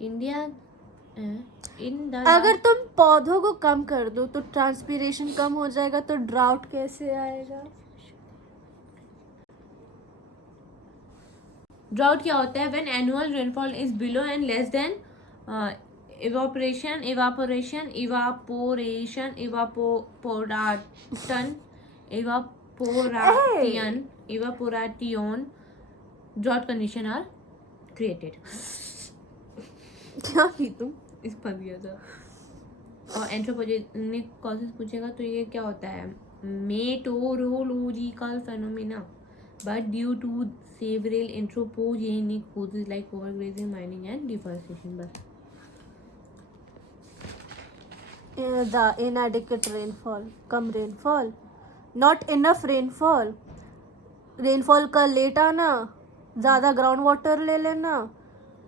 India in the अगर तुम पौधों को कम कर दो तो ट्रांसपीरेशन कम हो जाएगा, तो ड्राउट कैसे आएगा? ड्राउट क्या होता है? When annual rainfall is below and less than evaporation evaporation drought condition are created. क्या की तुम? इस पर दिया था। और एंथ्रोपोजेनिक कॉजेस पूछेगा तो ये क्या होता है? मेटोरोलॉजिकल phenomena but due to several anthropogenic causes like overgrazing, mining and deforestation. बस The inadequate rainfall, come rainfall, not enough rainfall, rainfall का लेट आना, ज़्यादा ग्राउंड वाटर ले लेना,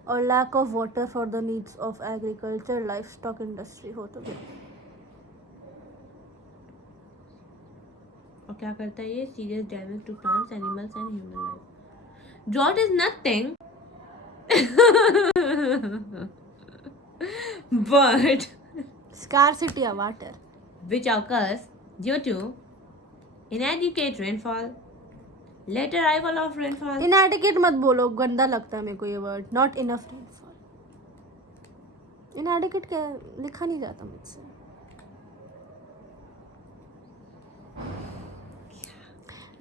और lack of water for the needs of agriculture, livestock industry हो तो गया। और क्या करता है ये? Serious damage to plants, animals and human life. Drought is nothing but Scarcity of water, which occurs due to inadequate rainfall, late arrival of rainfall. inadequate मत बोलो, गंदा लगता है मेरे को ये word. not enough rainfall, inadequate क्या लिखा नहीं जाता मुझसे।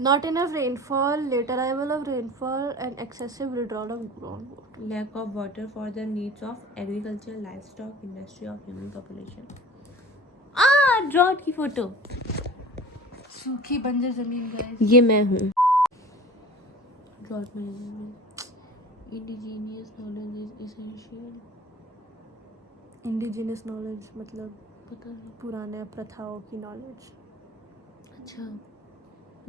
not enough rainfall, late arrival of rainfall and excessive withdrawal of groundwater. Lack of water for the needs of agriculture, livestock, industry of human population. Drought की photo. सूखी बंजर जमीन guys. ये मैं हूँ। Drought management, indigenous knowledge is essential. Indigenous knowledge मतलब पता नहीं। पुराने प्रथाओं की नॉलेज। अच्छा,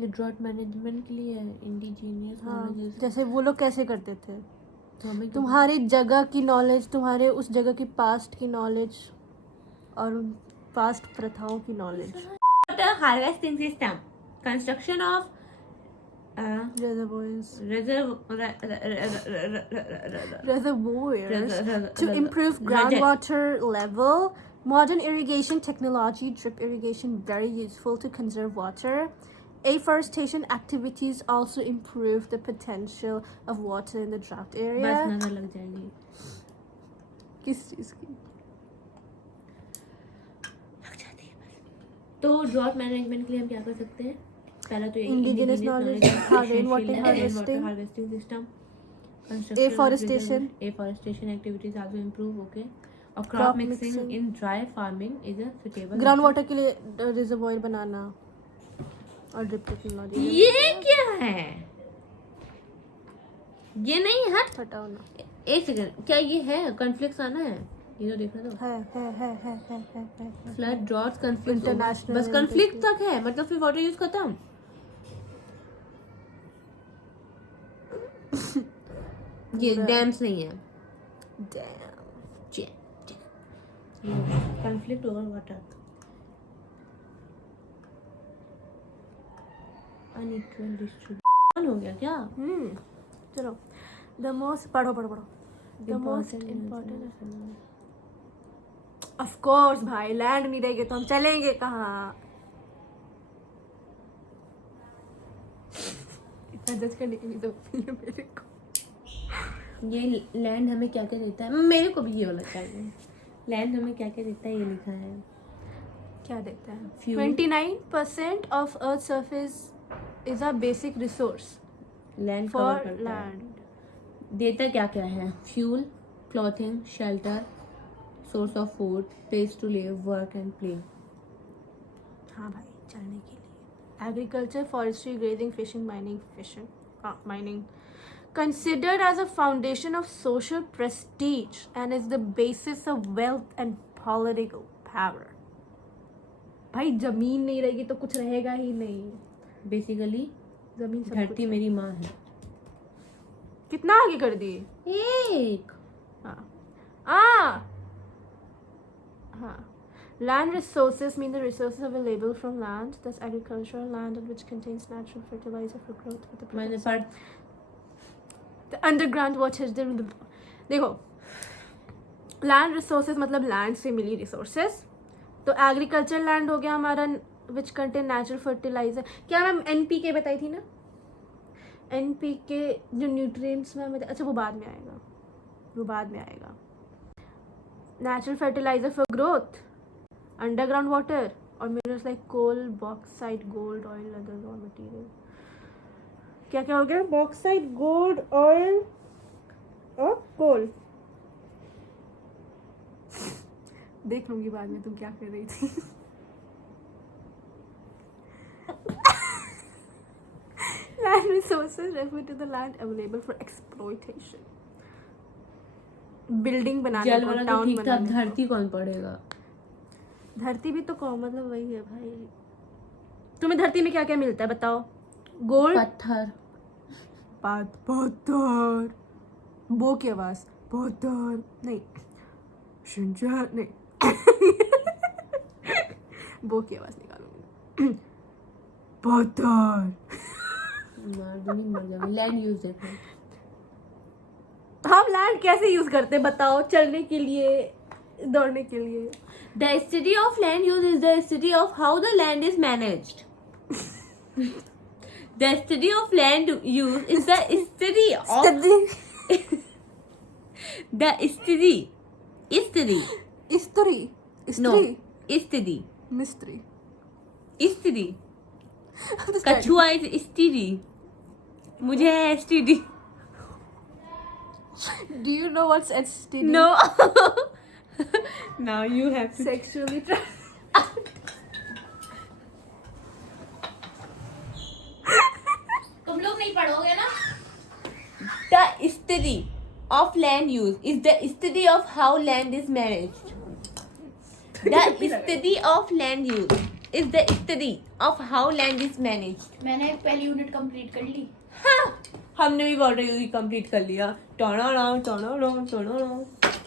ये ड्रॉट मैनेजमेंट के लिए है। इंडिजीनियस हाँ, नॉलेज जैसे वो लोग कैसे करते थे, तो हमें तुम्हारी जगह की नॉलेज, तुम्हारे उस जगह की पास्ट की नॉलेज और पास्ट प्रथाओं की knowledge. Water harvesting system, construction of reservoirs reservoirs to improve groundwater level. Modern irrigation technology, drip irrigation, very useful to conserve water. Afforestation activities also improve the potential of water in the drought area. बस नजर लग जाएगी। किस चीज की? लग जाती है बस। तो ड्रॉट मैनेजमेंट के लिए हम क्या कर सकते हैं? पहला तो Indigenous knowledge, rain water harvesting system, Afforestation activities also improve. Okay, और crop mixing in dry farming is a suitable. Ground water के लिए रिजर्वॉयर बनाना और ड्रिप टेक्नोलॉजी। ये क्या है? ये नहीं है। हटाओ ना। एक सेकंड, क्या ये है? कॉन्फ्लिक्ट्स आना है, ये तो देखना तो है। फ्लड, ड्रॉट्स, कॉन्फ्लिक्ट, International बस कॉन्फ्लिक्ट तक है, मतलब फिर वाटर यूज खत्म। ये डैम्स नहीं है। Conflict over water, unequal distribution हो गया क्या? चलो, द मोस्ट पढ़ो the most important, of course भाई, लैंड नहीं रहेगी तो हम चलेंगे कहाँ? इतना जज करने के लिए तो मेरे को ये लैंड हमें क्या क्या देता है? मेरे को भी ये वाला चाहिए। लैंड हमें क्या क्या देता है, ये लिखा है। क्या देता है? Fuel. 29% of earth surface is a basic resource land for cover करता है। लैंड। देता क्या क्या है? Fuel, clothing, shelter, source of food, place to live, work and play. हाँ भाई, चलने के लिए agriculture, forestry, grazing, fishing, mining considered as a foundation of social prestige and is the basis of wealth and political power. भाई जमीन नहीं रहेगी तो कुछ रहेगा ही नहीं। बेसिकली जमीन सब धरती कुछ मेरी माँ है। कितना आगे कर दिए? एक हाँ। Land resources mean the resources available from land, thus agricultural land which contains natural fertilizer for growth with the मैंने the underground water। देखो, लैंड रिसोर्सेज मतलब लैंड से मिली रिसोर्सेज. तो एग्रीकल्चर लैंड हो गया हमारा विच कंटेन नेचुरल फर्टिलाइजर. क्या ma'am NPK बताई थी ना? NPK जो न्यूट्रिएंट्स में अच्छा वो बाद में आएगा, वो बाद में आएगा. Natural fertilizer for growth, underground water और minerals like coal, bauxite, gold, oil, other raw material. क्या क्या हो गया? बॉक्साइट, गोल्ड, ऑयल और कोल. देख लूंगी बाद में तुम क्या कर रही थी. Land resources refer to the land available for exploitation. Building बनाने जल को, वाला तो टाउन ठीक था, बनाने को. धरती कौन पड़ेगा? धरती भी तो मतलब वही है भाई. तुम्हें धरती में क्या क्या मिलता है बताओ? गोल्ड, पत्थर, पत्थर, बो की आवाज, पत्थर नहीं, शिनचैन नहीं. बो की आवाज निकालूंगी. पत्थर. मार दूंगी, मर जाऊंगी. लैंड यूज देखो. हम लैंड कैसे यूज करते हैं बताओ? चलने के लिए, दौड़ने के लिए. The study of land use is the study of how the land is managed. The study of land use is the study of the study. स्त्री, No. स्त्री, Study. मिस्त्री. Study. कछुआ is study. मुझे है STD. Do you know what's STD? No. Now you have to. Sexually तुम लोग नहीं पढ़ोगे ना? The study of land use is the study of how land is managed. The study of land use is the study of how land is managed. मैंने पहली unit complete कर ली. हाँ, हमने भी वाटर यूज कंप्लीट कर लिया. टोना.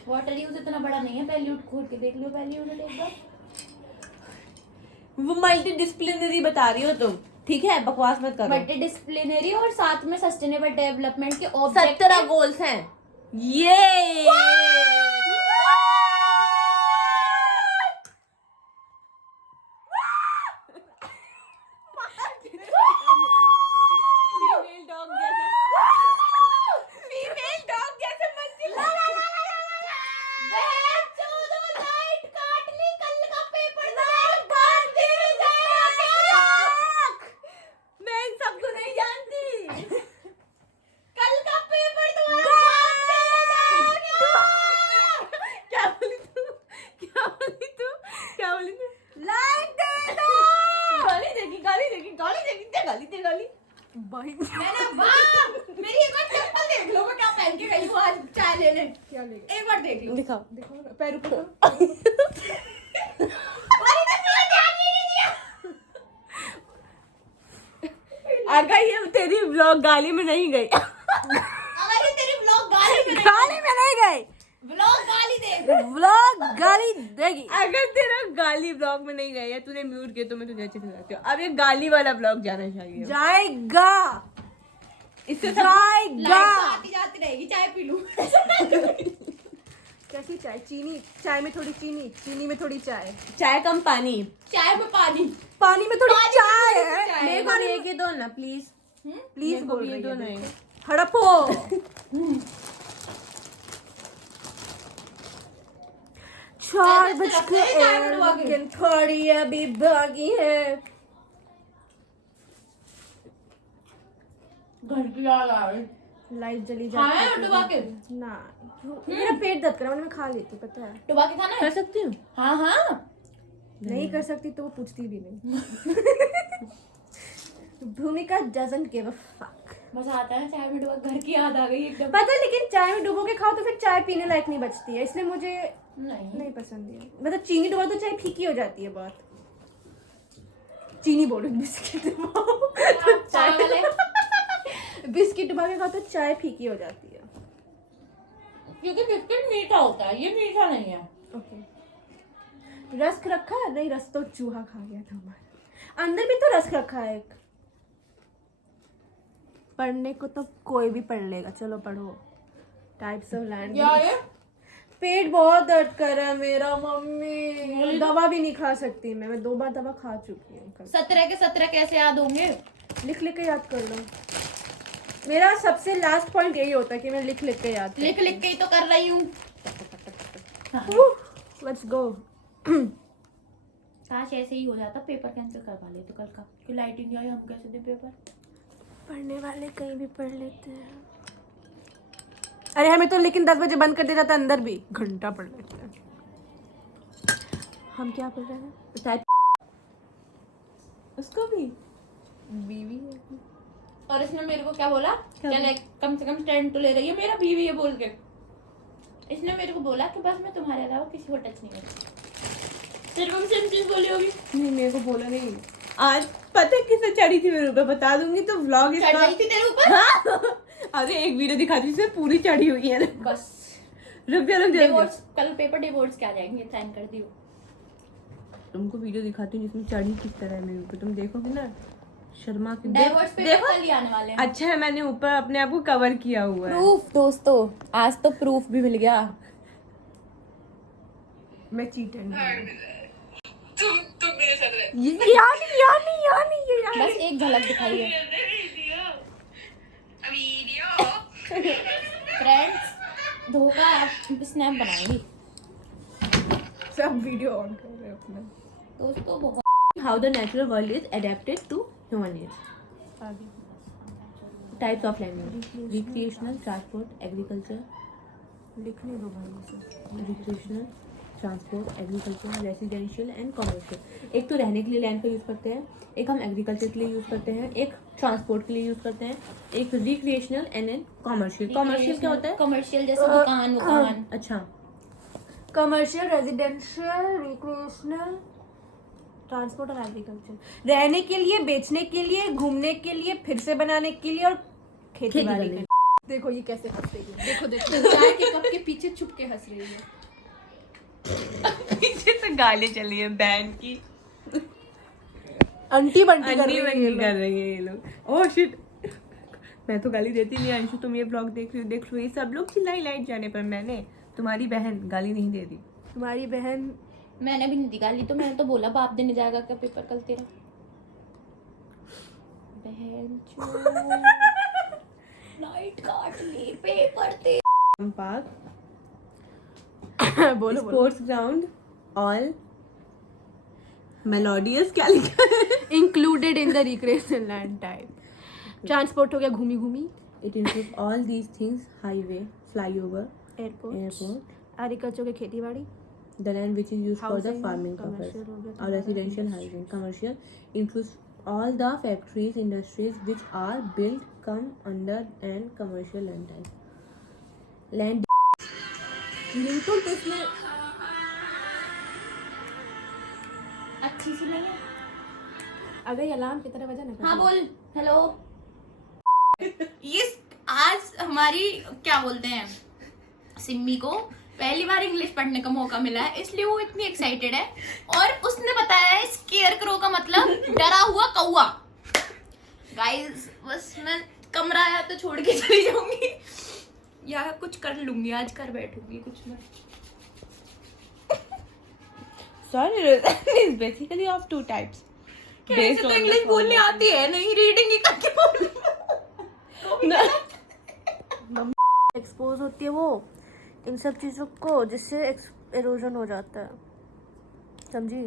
Water use इतना बड़ा नहीं है, पहली यूनिट खोल के देख लो. पहली यूनिट एक बार. वो मल्टी डिसिप्लिनरी बता रही हो तुम, ठीक है? बकवास मत करो. मल्टी डिसिप्लिनरी और साथ में सस्टेनेबल डेवलपमेंट के ऑब्जेक्टिव 17 गोल्स हैं ये. फीमेल डॉग जैसे मत चिल्ला. लाइट काट ली, कल का पेपर मैं इन सबको नहीं जानती. कल का पेपर क्या बोली तू? लाइट दे दो. गाली देगी. भाई मैंने वाह, मेरी एक बार चप्पल देख लो, मैं क्या पहन के गई हूँ आज चाय लेने. क्या ले एक बार देख लो. दिखाओ. देखो ना, पैर ऊपर करो. अगर ये तेरी व्लॉग गाली में नहीं गई, अगर ये तेरी व्लॉग गाली में गाली में नहीं गई, व्लॉग गाली दे. व्लॉग गाली देगी. अगर तेरा गाली व्लॉग में नहीं गई या तूने म्यूट किया तो मैं तुझे अच्छे से बताती हूँ. अब ये गाली वाला व्लॉग जाना चाहिए. जाएगा, इससे लाइट जाएगा. तो आती जाती रहेगी, चाय पी लूं. कैसी चाय? चीनी, चाय में थोड़ी चीनी, चीनी में थोड़ी चाय, चाय कम पानी. चाय में पानी. पानी में थोड़ी पानी में चाय थोड़ी है. चाय. मेरे को भी ये दो ना प्लीज. प्लीज बोल ये रही दो है. नहीं. हड़पो. 4 बज के लेकिन थोड़ी अभी बाकी है. घर की याद आ रही. लाइट जली खाया जाती है डुबा के? ना. मेरा पेट दर्द कर रहा है, मैं खा लेती, पता है. डुबा के खाना कर है? सकती हूँ. हाँ हाँ. नहीं कर सकती तो वो पूछती भी नहीं. भूमिका doesn't give a fuck. मजा आता है चाय में डुबा. घर की याद आ गई एकदम. पता है, लेकिन चाय में डुबो के खाओ तो फिर चाय पीने लायक नहीं बचती है, इसलिए मुझे नहीं. नहीं पसंद है. मतलब चीनी डुबा तो चाय फीकी हो जाती है बहुत. चीनी बोलो, बिस्किट डुबाओ चाय वाले. बिस्किट डुबा के खाओ तो चाय फीकी हो जाती है. क्योंकि बिस्किट मीठा होता है, ये मीठा नहीं है. ओके. रस्क रखा है? नहीं, रस तो चूहा खा गया था हमारा. अंदर भी तो रस्क रखा है एक. पढ़ने को तो कोई भी पढ़ लेगा. चलो पढ़ो. Types of land. क्या है? पेट बहुत दर्द कर रहा है मेरा मम्मी, दवा भी नहीं खा सकती मैं 2 बार दवा खा चुकी हूँ कल। 17 के 17 कैसे याद होंगे? लिख के याद कर लो। मेरा सबसे लास्ट पॉइंट यही होता है कि मैं लिख के याद लिख के ही तो कर रही हूँ। Let's go. काश ऐसे ही हो जाता, पेपर कैंसिल करवा लेते कल का, कि लाइट ही नहीं आई, हम कैसे दे पेपर। पढ़ने वाले कहीं भी पढ़ लेते हैं। अरे हमें तो लेकिन 10 बजे बंद कर देता था, अंदर भी घंटा पढ़ लेते हैं। हम क्या पढ़ रहे हैं? उसको भी बीवी है। और इसने मेरे को क्या बोला, चल कम से कम स्टैंड तो ले रही है, मेरा बीवी है बोल के। इसने मेरे को बोला कि बस मैं तुम्हारे अलावा किसी को टच नहीं करती। तेरे को भी सेम चीज बोली होगी। नहीं, मेरे को बोला नहीं। आज पता है किससे चढ़ी थी मेरे ऊपर, बता दूंगी तो व्लॉग चढ़ इसका। गई थी तेरे ऊपर? हाँ। अरे एक वीडियो दिखाती थी इसमें पूरी चढ़ी हुई है। बस रुक जा। डिवोर्स, कल पेपर डिवोर्स के आ जाएंगे, साइन कर दियो। तुमको वीडियो दिखाती हूँ जिसमें चढ़ी किस तरह है मेरे ऊपर, तुम देखोगे ना शर्मा की। डिवोर्स पेपर कल ही आने वाले हैं। अच्छा है मैंने ऊपर अपने आप को कवर किया हुआ है। प्रूफ दोस्तों, आज तो प्रूफ भी मिल गया। मैं चीटर नहीं। तुम मेरे साथ रहे। यानी बस एक झलक दिखाई है वीडियो फ्रेंड्स। धोखा स्नैप बनाएंगी सब वीडियो ऑन कर रहे हैं अपना। दोस्तों। बहुत How the natural world is adapted to human needs. आगे Types of language: recreational, transport, agriculture. लिखने दो भाई से। Recreational, transport, agriculture, residential and commercial. एक तो रहने के लिए लैंड का यूज करते हैं, एक हम एग्रीकल्चर के लिए यूज करते हैं, एक ट्रांसपोर्ट के लिए यूज करते हैं, एक recreational and an commercial. Commercial क्या होता है? कमर्शियल जैसे दुकान वुकान। अच्छा, कमर्शियल, रेजिडेंशियल, रिक्रिएशनल, ट्रांसपोर्ट और एग्रीकल्चर। रहने के लिए, बेचने के लिए, घूमने के लिए, फिर से बनाने के लिए और खेती बाड़ी करने। देखो ये कैसे हंस रही है, देखो देखो चाय के कप के पीछे छुप के हंस रही है। पीछे से गाली चली है बैंड की। अंटी बंटी कर अंडी रही बंडी है कर रही है ये लोग। ओह शिट, मैं तो गाली देती नहीं। अंशु तुम ये ब्लॉग देख रही हो, ये सब लोग चिल्लाई लाइट जाने पर, मैंने तुम्हारी बहन गाली नहीं दे दी। तुम्हारी बहन। मैंने भी नहीं निकाली, तो मैंने तो बोला बाप देने जाएगा क्या पेपर कल तेरा। बहन लाइट काट ली पेपर ते। पार्क, बोलो स्पोर्ट्स ग्राउंड, ऑल मेलोडियस, क्या लिखा है? Included in the recreational land type. Transport हो गया घूमी घूमी। It includes all these things: highway, flyover, airport, airport, agriculture के खेती बाड़ी। the land which is used for the Housing, farming commercial purpose, हो गया or तुम्हारा, residential housing. Commercial includes all the factories, industries which are built come under and commercial land type. Land बिल्कुल तो इसमें अच्छी सी नहीं है। अगर ये अलार्म की तरह बजा ना। हाँ बोल। हेलो। ये आज हमारी क्या बोलते हैं, सिम्मी को पहली बार इंग्लिश पढ़ने का मौका मिला है, इसलिए वो इतनी एक्साइटेड है। और उसने बताया है स्केयर क्रो का मतलब डरा हुआ कौवा। गाइस बस मैं कमरा आया तो छोड़ के चली जाऊंगी या कुछ कर लूंगी, आज कर बैठूंगी कुछ मैं। sorry is basically of two types. कैसे तो इंग्लिश बोलनी आती है नहीं, रीडिंग ही करके बोलनी। एक्सपोज होती है वो इन सब चीज़ों को, जिससे एरोजन हो जाता है, समझी।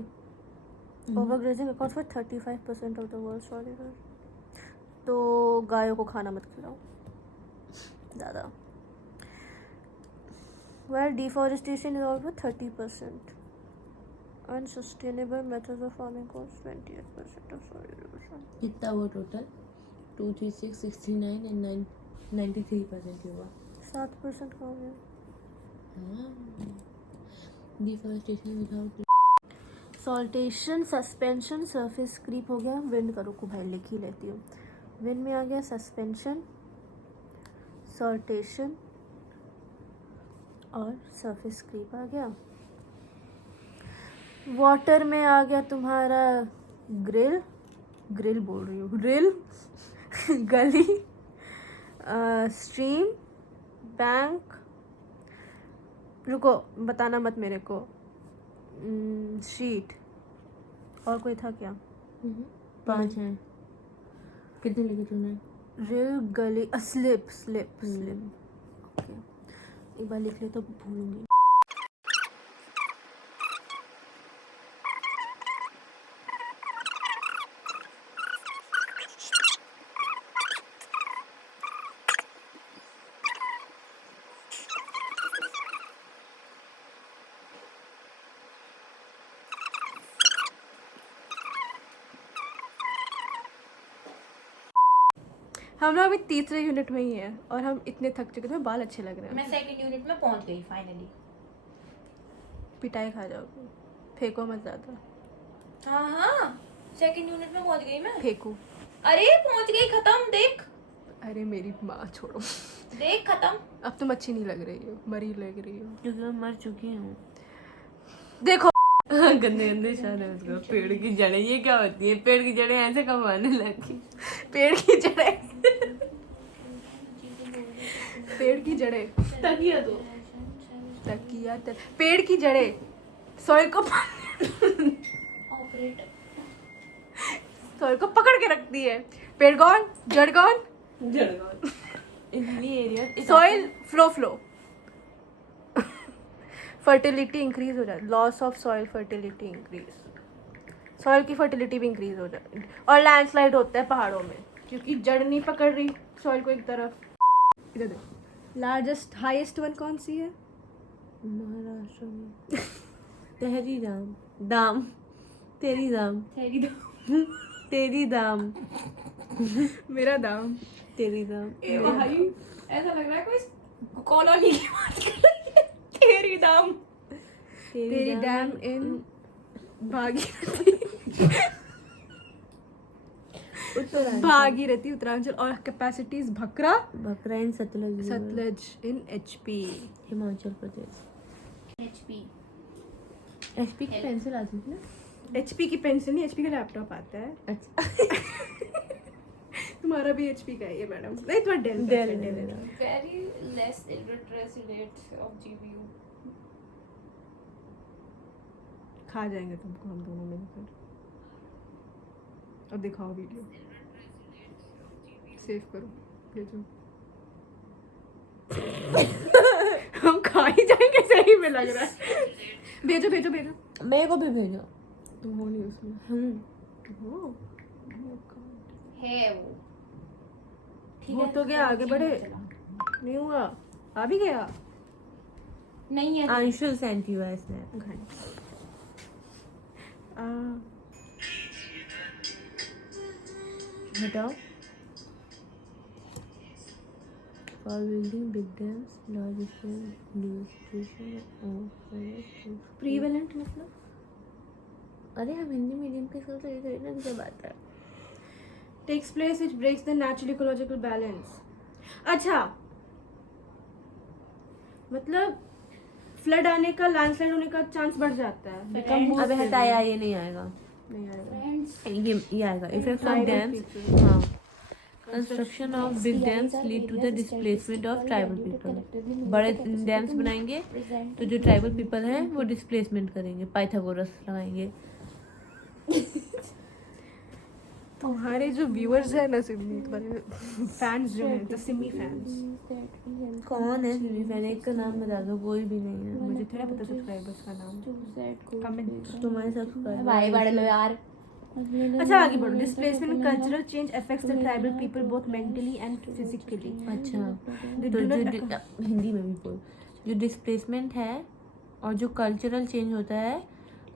Overgrazing accounts for 35% of the world sorry. तो गायों को खाना मत खिलाओ ज़्यादा। Where deforestation is also 30%। Unsustainable methods of farming cost 28% of soil erosion. कितना वो टोटल 2, 3, 6, 69 and 93% हुआ। 7% का हो गया। Deforestation without saltation, suspension, surface creep हो गया। विंड का रुको भाई लिख ही लेती हूँ। विंड में आ गया सस्पेंशन, सॉल्टेशन और सरफेस क्रीप आ गया। वाटर में आ गया तुम्हारा ग्रिल बोल रही हूँ, ग्रिल गली, स्ट्रीम, बैंक, रुको, बताना मत मेरे को. शीट. और कोई था क्या? 5 हैं. कितने लिखे तूने? रेल गली स्लिप. ओके, एक बार लिख ले तो भूलूंगी. हम लोग अभी तीसरे यूनिट में ही हैं और हम इतने थक चुके थे. बाल अच्छे लग रहे हैं. मैं सेकंड यूनिट में पहुंच गई फाइनली. पिटाई खा जाओगे. फेंको मत ज़्यादा. हाँ सेकंड यूनिट में पहुंच गई मैं. फेंकू. अरे पहुंच गई, खत्म. देख अरे मेरी माँ छोड़ो. देख खत्म. अब तुम अच्छी नहीं लग रही हो, मरी लग रही हो. क्योंकि मैं मर चुकी हूँ. देखो. गंदे गंदे शब्द है उसको. पेड़ की जड़ें, ये क्या होती है? पेड़ की जड़ें ऐसे कब आने लगी? पेड़ की जड़ें. पेड़ की जड़ें. तकिया तो. तकिया पेड़ की जड़ें सॉइल को ऑपरेट. सॉइल को पकड़ के रखती है. पेड़ कौन, जड़ कौन? इसलिए area soil flow. Fertility increase हो जाए. Loss of soil fertility increase. Soil की फर्टिलिटी भी इंक्रीज हो जाए. और लैंडस्लाइड होता है पहाड़ों में क्योंकि जड़ नहीं पकड़ रही सॉइल को एक तरफ. इधर देखो. लार्जेस्ट हाईएस्ट वन कौन सी है? महाराष्ट्र में. तेरी दाम. दाम. तेरी दाम. तेरी दाम. मेरा दाम. तेरी दाम. भाई ऐसा लग रहा है कोई कॉलोनी की बात कर रही है. तेरी दाम. तेरी डैम इन भागीरथी. भागीरथी उत्तरांचल. और कैपेसिटीज भकरा बकरा इन सतलज. सतलज इन HP. Himachal Pradesh. HP. HP की पेंसिल आती थी ना. HP की पेंसिल नहीं, HP का लैपटॉप आता है. अच्छा. तुम्हारा भी HP का है ये मैडम. नहीं तुम्हारा डेल डेल है. Very less illiterate rate of GPU. खा जाएंगे तुमको हम दोनों मिलकर. अब दिखाओ वीडियो. सेव करो. भेजो. हम खा ही जाएंगे. सही में लग रहा है. भेजो भेजो भेजो. मेरे को भी भेजो. तुम हो नहीं उसमें. हो. है वो. ठीक हो है, तो गया. आगे बढ़े. नहीं हुआ. आ भी गया. नहीं है. अंशुल सेंड हुआ है इसने. बताओ. For building big dams, large scale deforestation of forests. Prevalent मतलब अरे हम हिंदी मीडियम के स्कूल से थोड़ी ना किसी बात है. takes place which breaks the natural ecological balance. अच्छा, मतलब फ्लड आने का, लैंडस्लाइड होने का चांस बढ़ जाता है. अबे हटाया, ये नहीं आएगा. नहीं आएगा. Friends. ये आएगा. Effects of Tribal dams. people. हाँ. Construction of big dams lead to the displacement of tribal people. बड़े डैम्स बनाएंगे तो जो ट्राइबल पीपल हैं वो डिस्प्लेसमेंट करेंगे. पाइथागोरस लगाएंगे. तुम्हारे जो व्यूअर्स हैं ना सिमी, तुम्हारे फैंस जो हैं, द सिमी फैंस. कौन है सिमी फैन? एक का नाम बता दो. कोई भी नहीं है. मुझे थोड़ा पता सब्सक्राइबर्स का नाम. कमेंट. तुम्हारे सब्सक्राइबर भाई बड़े लो यार. अच्छा आगे बढ़ो. Displacement cultural change affects the tribal people both mentally and physically. अच्छा. They तो do जो not हिंदी में भी बोल. जो डिस्प्लेसमेंट है और जो कल्चरल चेंज होता है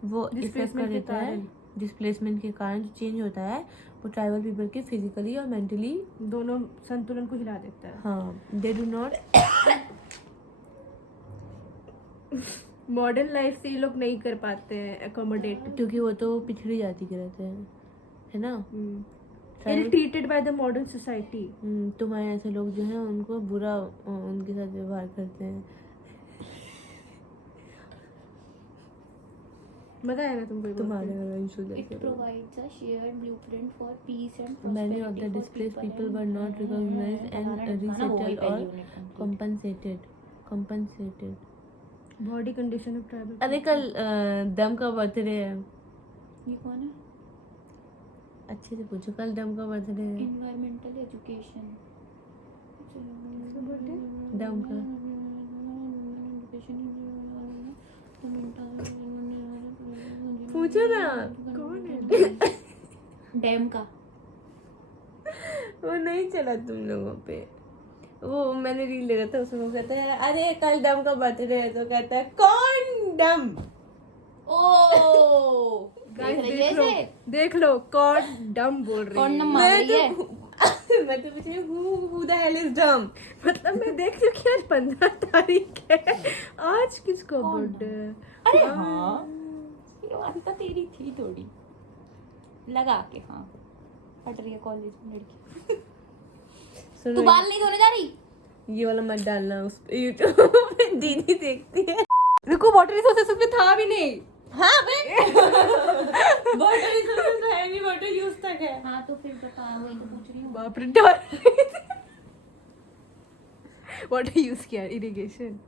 वो इफेक्ट Displacement कर के देता है. कारण. डिस्प्लेसमेंट के कारण जो चेंज होता है वो ट्राइबल पीपल के फिजिकली और मेंटली. दोनों संतुलन को हिला देता है. हाँ. They do not. Modern life से ये लोग नहीं कर पाते हैं अकोमोडेट. क्योंकि वो तो पिछड़ी जाति के रहते हैं, है ना. Ill treated by the modern society. तुम्हारे ऐसे लोग जो हैं उनको बुरा उनके साथ व्यवहार करते हैं. मजा आया ना तुमको? तुम्हारे It provides a shared blueprint for peace and Many prosperity of the for displaced people in were not recognized and गाना वो ही resettled पहली or unit complete. compensated. Body condition of tribal. अरे कल दम का बर्थडे है। ये कौन है? अच्छे से पूछो, कल दम का बर्थडे है। Environmental education. दम का पूछो ना। कौन है? डैम का। वो नहीं चला तुम लोगों पे। वो मैंने रील देखा था, उसमें वो कहता है अरे कल डम का बर्थडे है, तो कहता है कौन डम। ओ Guys, देख रही है देख लो कौन डम बोल रही कौन है। नम मार रही है? मैं तो पूछ रही हूँ who the hell is dumb? मतलब मैं देख रही हूँ कि आज 15 तारीख है, आज किसका कौन बर्थडे है? अरे हाँ, ये बात तो तेरी थी थोड़ी लगा के। हाँ पढ़ रही है कॉलेज में लड़की। सुनो, तू बाल नहीं धोने जा रही? ये वाला मत डालना उस पे, यूट्यूब पे दीदी देखती है। रुको, वाटर रिसोर्सेस उसमें था भी नहीं। हाँ बे वाटर रिसोर्सेज तो है नहीं, वाटर यूज तक है। हाँ तो फिर बता, वही तो पूछ रही हूँ। बाप रे, डर। वाटर यूज किया, इरिगेशन।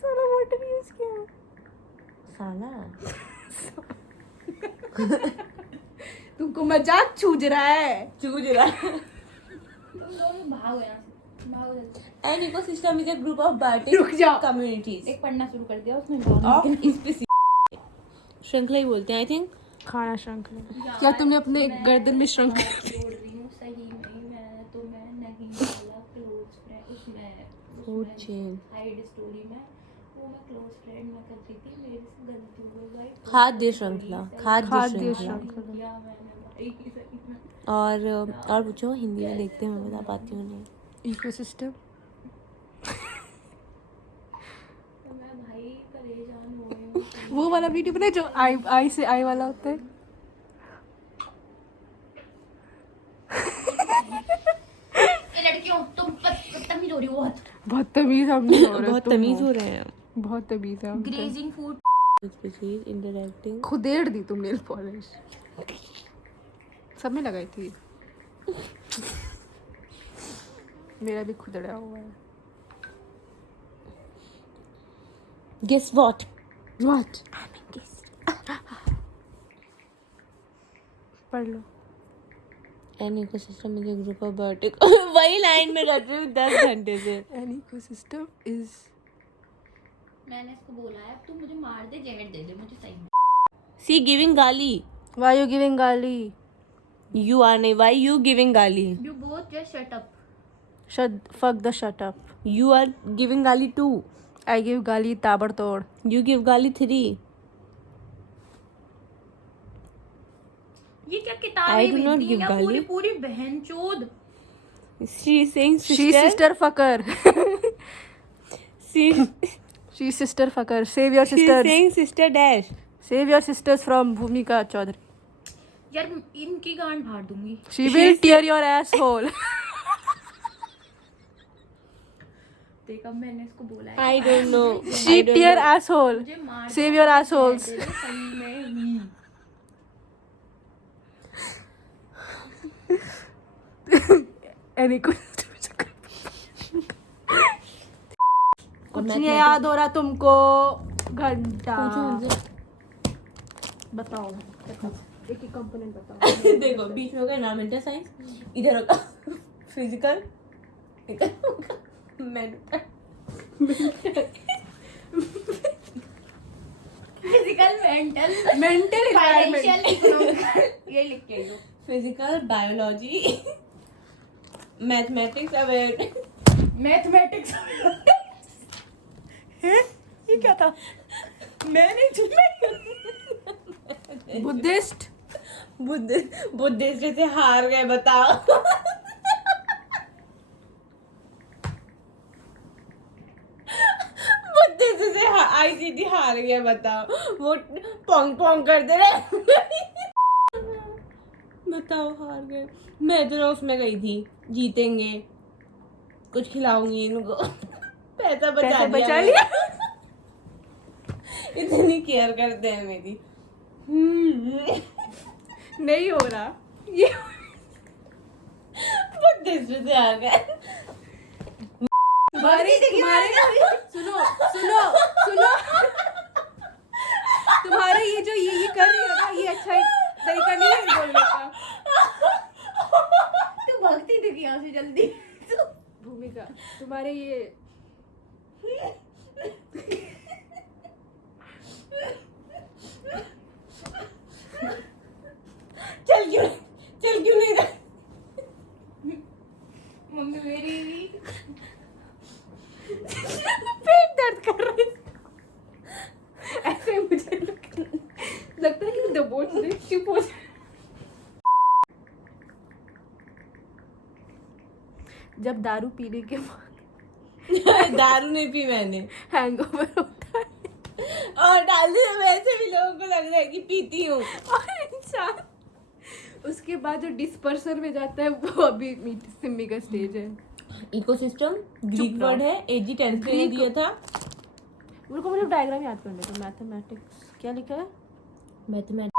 साला वाटर यूज किया। साला तुमको मजाक सूझ रहा है? चूज रहा। तुम दोनों भागो यहाँ से, भागो जल्दी। An ecosystem is a group of biotic रुक जाओ। communities एक पढ़ना शुरू कर दिया उसमें of species। श्रृंखला ही बोलते हैं आई थिंक। खाना श्रृंखला। क्या तुमने अपने गर्दन में श्रृंखला? जोड़ रही हूँ सही में, मैं नहीं वाला क्लोज फ्रेंड उसमें फूड चेन, हाइड स्टोरी में वो मैं क्लोज फ्रेंड में कर रही थी, मेरे से गलती हो गई। खाद्य श्रृंखला, खाद्य खाद्य श्रृंखला। किया मैंने भाई सही में। और पूछो, हिंदी में देखते हैं, मैं बता पाती हूँ नहीं। इकोसिस्टम। तो मैं भाई परेशान हो गई हूँ। वो वाला वीडियो बनाए जो आई से आई वाला होता है। ये लड़कियों तुम बदतमीज हो रही हो बहुत। बहुत तमीज हम नहीं हो रहे। बहुत तमीज हो रहे हैं। बहुत तमीज है हम तो। Grazing food species interacting. खुदेड़ दी तुम नेल पॉलिश। सब में लगाई थी। मेरा भी खुदड़ा हुआ है। Guess what? व्हाट? पढ़ लो। An ecosystem is a group of biotic। वही लाइन में रट रही हूँ 10 घंटे से। An ecosystem is मैंने इसको बोला है अब तू मुझे मार दे, जहर दे दे मुझे सही में। See giving गाली। why you giving गाली? You are नहीं, why you giving गाली? You both just shut up. fuck the shut up. You are giving गाली 2। I give गाली ताबड़तोड़। You give गाली 3। ये क्या किताब I है do not मिलती give है गाली। पूरी पूरी बहनचोद। She is saying sister। She sister fucker. She She sister fucker. Save your she is sisters. saying sister dash। Save your sisters from भूमिका चौधरी. यार इनकी गांड फाड़ दूंगी। She will tear your asshole. देख अब मैंने इसको बोला है I don't know। She I don't tear know। asshole. मुझे मार Save your assholes. दे दे सही में ही। Any कुछ नहीं याद हो रहा तुमको? घंटा बताओ। एक ही कंपोनेंट बताओ। देखो बीच में होगा एनवायरमेंटल साइंस, इधर होगा फिजिकल, इधर होगा physical mental mental financial economical ये लिख के दो। Physical, biology, mathematics, awareness. Mathematics ये क्या था? मैंने बुद्धिस्ट। बुद्धिस्ट से हार गए, बताओ। बुद्धिस्ट से आईसीटी हार गया, बताओ। वो पोंग पोंग कर दे रहे। बताओ हार गए। मैं तो उसमें गई थी, जीतेंगे, कुछ खिलाऊंगी इनको। पैसा बचा लिया। इतनी केयर करते हैं मेरी। नहीं हो रहा ये। बहुत देर से आ गए। तुम्हारे सुनो सुनो सुनो तुम्हारे ये जो ये कर रही हो ना, ये अच्छा तरीका नहीं है बोलने का। तू भागती थी यहाँ से जल्दी। भूमिका तुम्हारे ये चल क्यों नहीं रहा? मम्मी मेरी पेट दर्द कर रही है। ऐसे मुझे लगता है कि दबोच दे, चुप हो जाए। जब दारू पीने के बाद दारू नहीं पी मैंने, हैंगओवर होता है और डालने से वैसे भी लोगों को लग रहा है कि पीती हूँ। और इंसान उसके बाद जो डिस्पर्सन में जाता है, वो अभी सिम्मी का स्टेज है। इकोसिस्टम ग्रीक रहो। वर्ड है, एजी 10th के लिए ग्रीक- दिया था। मेरे को मुझे डायग्राम याद करने दो। मैथमेटिक्स क्या लिखा है? मैथमेटिक्स